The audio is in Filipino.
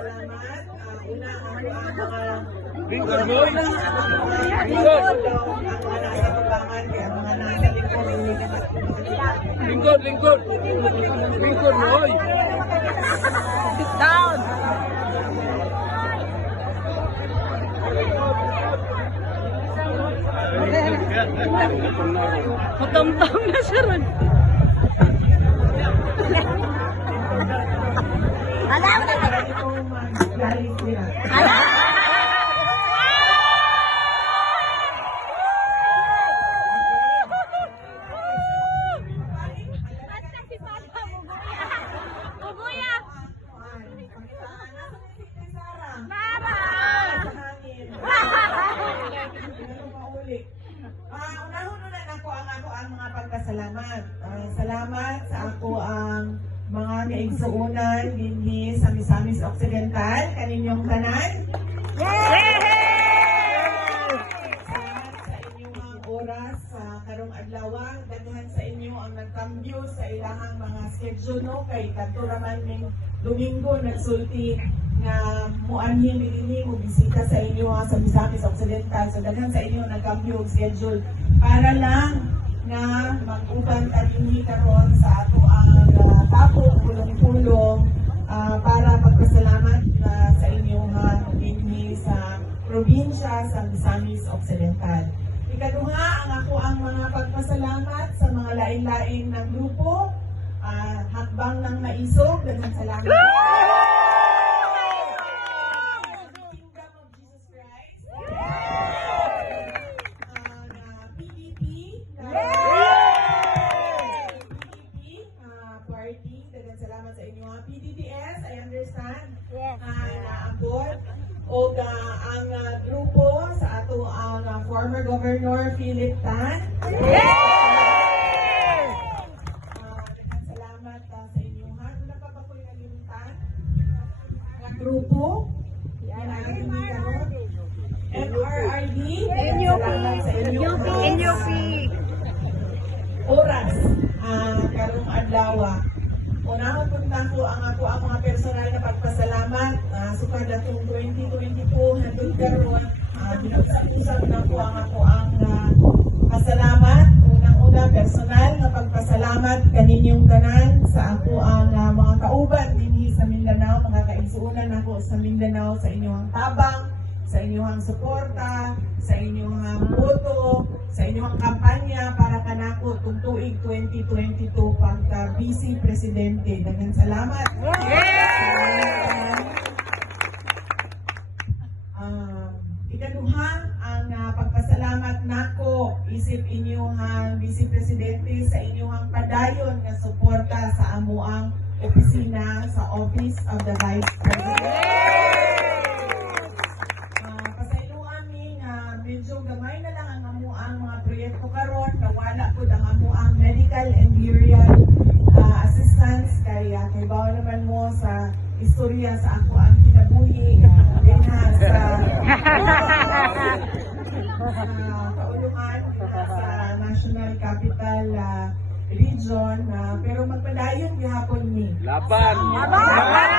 salamat. Una, ang mga. Lingkod. likod, hindi ka Lingkod, lingkod. Lingkod boy. Sit down. Matamtam na siya ron. Mag-galit nila. Kuya! Mara! Ah, unahon-unan ako ang ako ang mga pagkasalamat. Ah, salamat sa ako ang mga kaigsuunan dinhi sa Misamis Occidental kaninyong tanan. Salamat sa inyong oras sa karong adlaw. Daghan sa inyo ang nagkambyo sa ilahang mga schedule no kay kadto raman ning Domingo nagsulti nga muanhin dinhi mo bisita sa inyo ha, sa Misamis Occidental. So daghan sa inyo nagkambyo schedule para lang nga mag-uban ta dinhi karon sa ato ang uh, tapo pulong-pulong ah, para pagpasalamat na sa inyo ha dinhi sa probinsya sa Misamis Occidental. Ikaduha, ang ako ang mga pagpasalamat sa mga lain-lain ng grupo, ah, hakbang ng maisog, daghang salamat. Former Governor Philip Tan. Ah, daghang salamat ah, sa inyo. Ha? Wala pa ba ko'y nalimutan? Ang grupo. Salamat sa inyo. NUP. Oras. Ah, karong adlaw. Unahon po na ko ang ako ang mga personal na pagpasalamat. Ah, sukad atong 2022 hanggang karon. Binagsak-usap na ko ang ako ang ah, pasalamat. Unang-una, personal na pagpasalamat kaninyong tanan sa ako ang ah, mga kauban dinhi sa Mindanao, mga kaigsuunan ako sa Mindanao sa inyong tabang, sa inyong suporta, sa inyong boto, sa inyong kampanya para kanako tung tuig 2022 pagka vice presidente. Daghang salamat. Um, ikaduha ang ah, pagpasalamat nako isip inyong vice presidente sa inyong padayon nga suporta sa amuang opisina sa Office of the Vice President. Ah, pasayloan mi nga medyo gamay na lang ang amuang mga proyekto karon nawala pud ang amuang medical and burial ah, assistance kay uh, kay bawal naman mo sa istorya sa ako ang kinabuhi uh, din ha, sa ah, kaulungan sa National Capital ah, Region ah, pero magpadayon gihapon ni Laban. Laban!